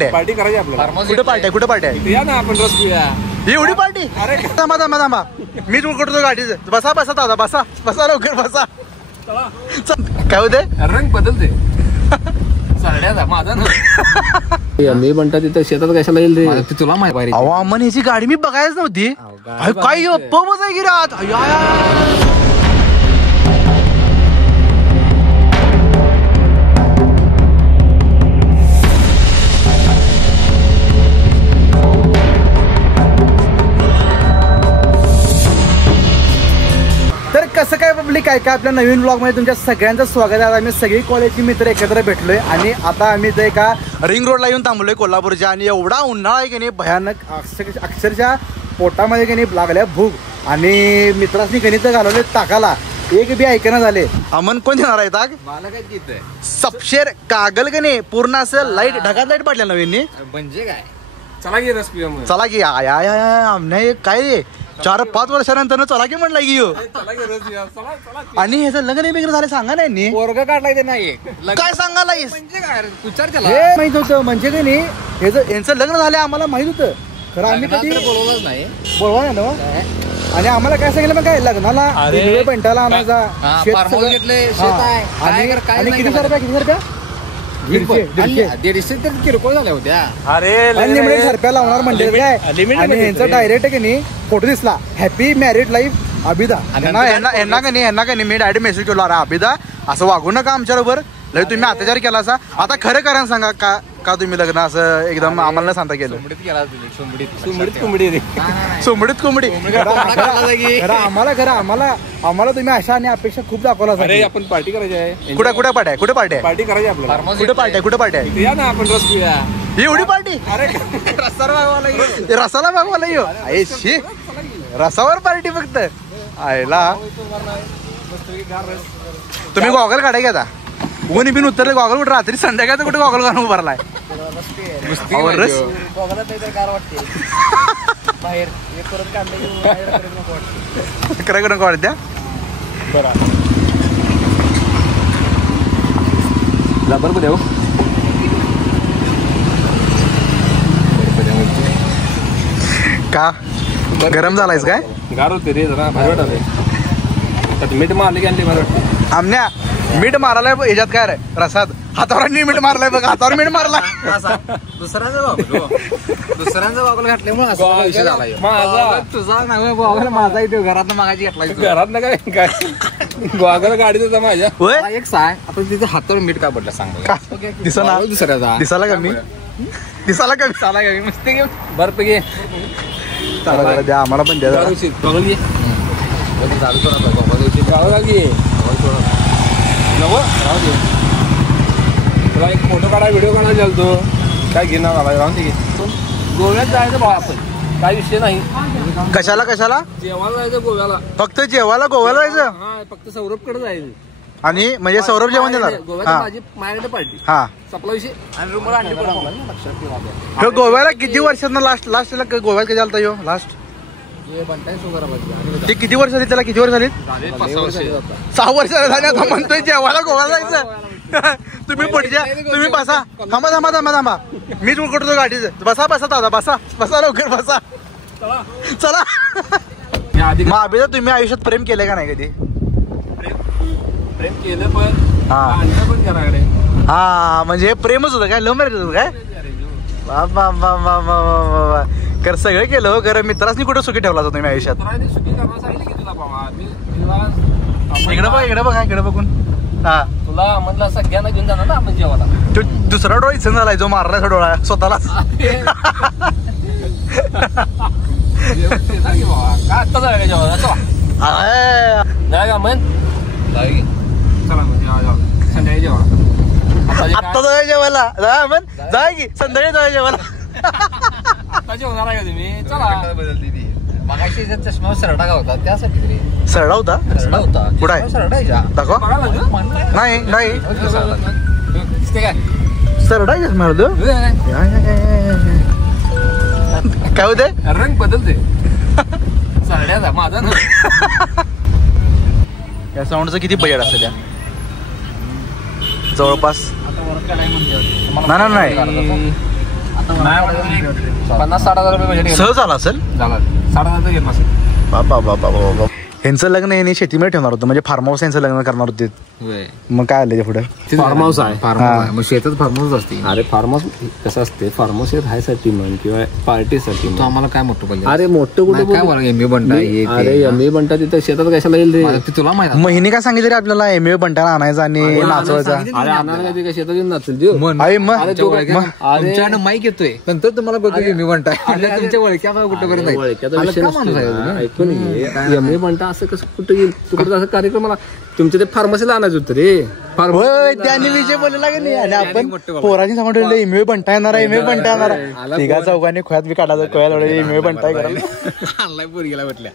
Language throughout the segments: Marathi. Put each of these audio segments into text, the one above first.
पार्टी करायची आपल्याला. कुठे पार्टी आहे? या ना आपण रस पिऊया. एवढी पार्टी? अरे थांबा मीच उलकडतो गाडीचं. बसा दादा बसा लवकर बसा. काय होते? रंग बदलते माझा ना. मी म्हणता तिथं शेतात कशाला येईल रे? तुला माहिती अहो ह्याची गाडी मी बघायच नव्हती. काय पबच आहे गिरात. कसं काय पब्लिक काय आपल्या नवीन ब्लॉग मध्ये तुमच्या सगळ्यांचं स्वागत आहे. आम्ही सगळी कॉलेजची मित्र एकत्र भेटलोय आणि आता आम्ही ते एका रिंग रोडला येऊन थांबलोय कोल्हापूरच्या. आणि एवढा उन्हाळा आहे की नाही भयानक, अक्षरशः पोटामध्ये की नाही लागल्या भूक. आणि मित्रांनी गणित घालवले ताकाला एक बी ऐकणं झाले. अमन कोण येणार आहे ताक? मला काय तिथं सपशेर कागल की नाही पूर्ण असं लाईट ढगात लाईट पडल्या नवीन. म्हणजे काय? चला की रस पिऊया. चला की आमने काय 4-5 वर्षानंतर चला की म्हणला की आणि ह्याचं लग्न बिग्न झालं सांगा नाही. पोरग काढलाय ते नाही काय सांगायला म्हणजे काय विचार त्याला माहित होतं. म्हणजे काय नाही यांचं लग्न झालं आम्हाला माहित होतं खरं. आम्ही कधी बोलवलंच नाही. बोलवा ना ना. आणि आम्हाला काय सांगितलं मग काय लग्नाला पेंटाला आणायचा आणि किती सरप्या 150 तर किरकोळ झाल्या होत्या. अरे अनलिमिटेड सरप्या लावणार म्हणजे काय. आणि यांचा डायरेक्ट की नाही फोटो दिसला हॅपी मॅरिड लाईफ अभिदा. यांना का नाही मी डायरेक्ट मेसेज केला अरे अभिदा असं वागू नका आमच्या बरोबर. लय तुम्ही अत्याचार केला असा. आता खरं कारण सांगा का तुम्ही लग्न असं एकदम आम्हाला सांगता केलं. सोमडीत कोंबडी आम्हाला तुम्ही आशा आणि अपेक्षा खूप दाखवला. अरे आपण पार्टी करायची आहे. कुठे पार्टी आहे पार्टी करायची आपल्याला. कुठे पार्टी आहे? या ना आपण रस पिऊया. एवढी पार्टी? अरे रसाला भागवायला येऊ आयशी रसावर पार्टी फक्त आयला. तुम्ही गॉगल काढाय का आता? ऊन बिन उतरले गॉगल कुठे रात्री संध्याकाळचं कुठे गॉगल घालून उभारलाय रस वाटत्या. बरं का गरम झालायस काय? गार होते रे जरा भारी वाटत. मीठ मारले की आणली भारी वाटते. आमन्या मीठ मारायला ह्याच्यात काय रे रसात हातावर मीठ मारलाय बघ. हातावर मीठ मारला. दुसऱ्यांचा बाबल घातल्यामुळे तुझा नाही माझा इथे घरात मागायची घातला. घरात ना काय गॉगल गाडीत होता माझ्या. एक सांग आपण तिथे हातावर मीठ का पडलं सांग. दिसाला दुसऱ्याचा दिसाला कमी मस्त घे बर्फ घे द्या आम्हाला पण द्या. तुला एक फोटो काढा व्हिडिओ काढा चालतो काय घेणार मला राहून घे. गोव्यात जायचं भाऊ आपण काय विषय नाही. कशाला जेवायला जायचं गोव्याला. फक्त जेवायला गोव्याला जायचं? हा फक्त सौरभकडे जायचं. आणि म्हणजे सौरभ जेवण देणार माझी माझ्याकडे पार्टी. हा सपला विषय आणि रूमला अंडी पण गोव्याला किती वर्षांना लास्टला गोव्यात कधी आलता लास्ट? ते किती वर्ष झाली त्याला? किती वर्ष झाली? 6 वर्ष झाली. आता म्हणतोय जेवायला गोव्याला जायचं. तुम्ही बसा. थांबा मीच उलकडतो गाडीचं. बसा दादा बसा लवकर बसा. चला मग अभिदा तुम्ही आयुष्यात प्रेम केलंय का नाही कधी? प्रेम केलं पण हा म्हणजे प्रेमच होतं काय? लव्ह मॅरेज होतं काय? वा कर सगळं केलं हो. खरं मित्रांनी कुठं सुखी ठेवला होता तुम्ही आयुष्यात? इकडे बघून हा तुला म्हणलं सगळ्यांना घेऊन जाणार ना आपण जेवायला. तो दुसरा डोळा इथं झालाय जो मारला डोळा स्वतःला. काय आत्ता जाऊया का जेवायला? जाय का मन चला संध्याकाळी जेवायला. आत्ता जाऊया जेवायला जाय की संध्याकाळी जाऊया जेवायला. आता जेवणार आहे का तुम्ही? चला मगाशी चष्मा सरडा का होता त्यासाठी तरी सरडा होता कुठं आहे दाखवा. नाही सरडा चष्मा होतो काय होते? रंग बदलते सरड्याचा माझा ना. या साऊंडचं किती बजेट असेल त्या? जवळपास नाही 50-60 हजार रुपये सहज झाला असेल. झाला 60,000 येत नसेल. बाबा बाबा बाबा. ह्यांचं लग्न यांनी शेतीमध्ये ठेवणार होतं म्हणजे फार्म हाऊस यांचं लग्न करणार होते. मग काय आलं ते पुढे फार्म हाऊस आहे. फार्म हाऊस मग शेतात फार्म हाऊस असते. अरे फार्म हाऊस कसं असते, फार्म हाऊस राहायसाठी म्हण किंवा पार्टीसाठी. तो आम्हाला काय मोठं पाहिजे. अरे मोठं कुठे एमए बंटा. अरे एमए बंटा तिथं शेतात कशाला येईल रे. तुला माहिती महिने काय सांगितलं रे आपल्याला एमए बंटाला आणायचा आणि नाचवायचा. अरे आणायला काय शेतात येऊन नाचेल देऊ. तुमच्याकडे माईक येतोय नंतर तुम्हाला बघतो एमए बंटा. तुमच्या ओळख्या कुठेपर्यंत ऐकून एमए बंटा असं कसं कुठे येईल. तुकडे असं कार्यक्रमाला तुमच्या ते फार्मसीला आणायचं होतं रे. त्यांनी विषय बोलला की नाही. आणि आपण पोरांनी सांगून ठेवलं एमए बंटा येणार आहे, एमए बंटा येणार आहे. तिघा चौघांनी खोयात बी काढायचं कोयाला एमए बंटा आणलाय पोरगीला म्हटल्या.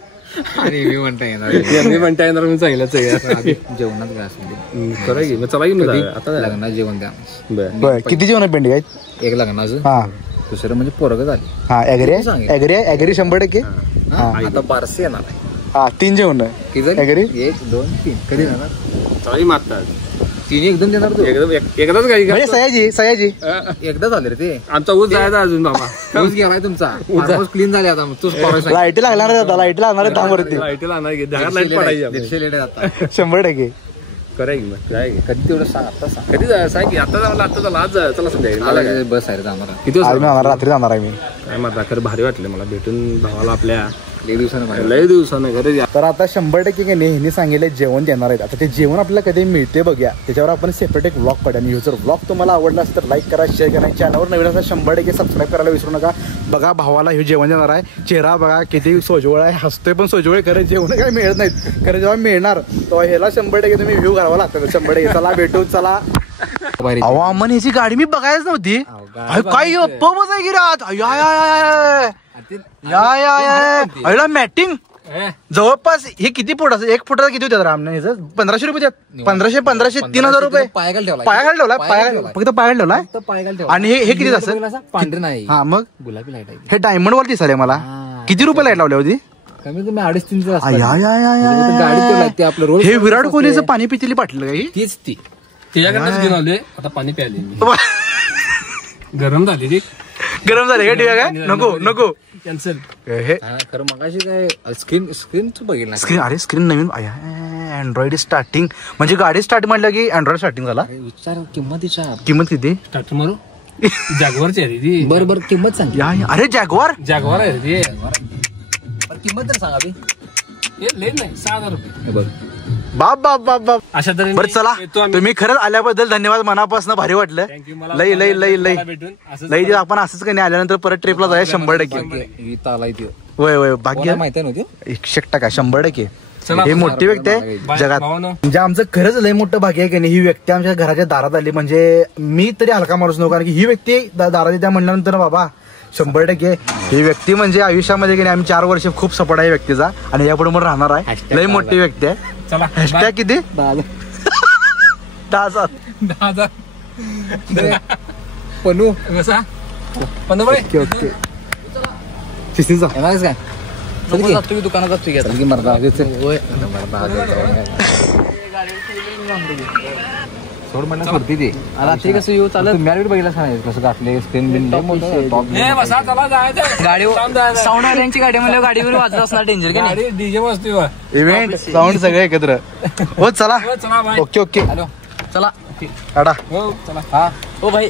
अरे एमए बंटा येणार एमए बंटा येणार म्हणून सांगितलं. जेवणात काय असेल खरं की मग चला की आता लग्नात जेवण द्या. बरं किती जेवण पेंडिंग आहेत. एक लग्नाचं हा दुसरं म्हणजे पोरग झाली. हा ऍग्री 100%. आता बारसे येणार आहे. हा 3 जेवण ऍग्री 1 2 3 कधी जाणार. चाळी मारतात 3 एकदम देणार तू. एकदम एकदाच काही म्हणजे सयाजी एकदा झाले रे ते. आमचा ऊस जायचा अजून बाबा. ऊस गेलाय तुमचा. क्लीन झाले आता. तूच लाईटी लागणार आहे, लाईटी लागणार आहे तांबवरती. लाईटीला लाईट पडायची 100%. करायची मग काय कधी तेवढं सांग. आता सांग कधी जायचं सांग की. आता जायला आता चला आज जायचं. चला संध्याकाळी बस आहे रे आम्हाला. किती रात्री जाणार आहे मी. काय माझा खरं भारी वाटलं मला भेटून भावाला आपल्या. लई दिवसानं लई दिवसानं घरी. तर आता 100% की नाही ह्यांनी सांगितले जेवण देणार आहेत. आता ते जेवण आपल्याला कधी मिळते बघूया. त्याच्यावर आपण सेपरेट एक व्लॉग पडा. आणि जर व्लॉग तुम्हाला आवडला असेल तर लाईक करा, शेअर करा. चॅनलवर नवीन असं 100% सबस्क्राईब करायला विसरू नका. बघा भावाला हे जेवण देणार आहे. चेहरा बघा किती सोजवळ आहे. हसतोय पण सोजवळ. खरं जेवण काही मिळत नाहीत. खरं जेव्हा मिळणार तेव्हा ह्याला 100% तुम्ही व्ह्यू करावा लागतं. 100%. चला भेटू. चला. अमन ह्याची गाडी मी बघायच नव्हती. काय पबच आहे की रात. मॅटिंग जवळपास हे किती फूट असं 1 फुटाचा किती होत्या रामने. 1500 रुपये. 1500 3000 रुपये. पायाखाली ठेवला. फक्त पायाखाली ठेवला. आणि हे किती असेल. पांढरे नाही. हा मग गुलाबी लाईट आहे. हे डायमंड वर दिसाले मला. किती रुपये लाईट लावली होती. कमी कमी 2.5-3 गाडी. आपलं रोज. हे विराट कोहलीचं पाणी पितेली पाटलं काही. तीच ती तिच्याकडनंच घेऊन आले. आता पाणी प्यायले. गरम झाली ती. गरम झाले का टीव्ही. काय नको कॅन्सल. हे खरं मगाशी काय स्क्रीन बघितलं. स्क्रीन नवीन अँड्रॉइड स्टार्टिंग म्हणजे गाडी स्टार्ट म्हटलं की अँड्रॉइड स्टार्टिंग झाला. विचार किंमत किती. स्टार्टर मारू. जॅगवारची आहे ती. बरं किंमत सांग. अरे जॅगवार आहे ती. किंमत तर सांगा. लेट नाही 6,000 रुपये. बघ बाप अशा तरी. बरं चला. तुम्ही खरंच आल्याबद्दल धन्यवाद. मनापासून भारी वाटलं. लई आपण असंच काही आल्यानंतर परत ट्रिपला जाऊया 100%. वय भाग्य माहिती नव्हती. 100% 100%. हे मोठी व्यक्ती आहे जगात. म्हणजे आमचं खरंच लय मोठं भाग्य आहे की नाही. ही व्यक्ती आमच्या घराच्या दारात आली म्हणजे मी तरी हलका माणूस नव्हतो. कारण की ही व्यक्ती दारात त्या म्हणल्यानंतर बाबा 100% ही व्यक्ती म्हणजे आयुष्यामध्ये की नाही आम्ही 4 वर्ष खूप सपोर्ट आहे व्यक्तीचा. आणि यापुढे पण राहणार आहे. लय मोठी व्यक्ती आहे. चला हॅशटॅग किती 10,000 पनू कसा पनू बाई. ओके चिसीचा येणारच काय. तुम्ही दुकानात जातो की मर्दा सोड म्हणा सोडती ती. रात्री कसं येऊ चालत. मॅरिट बघितलं सांगायचं कसं गाठले स्क्रीन बिन गाडीवर साऊंड वाल्यांची गाडी म्हणजे गाडीवर वाजत असणार डेंजर की डीजे बसतो. इव्हेंट साऊंड सगळे एकत्र. हो चला. ओके हॅलो चला आडा. हो चला. हा हो भाई.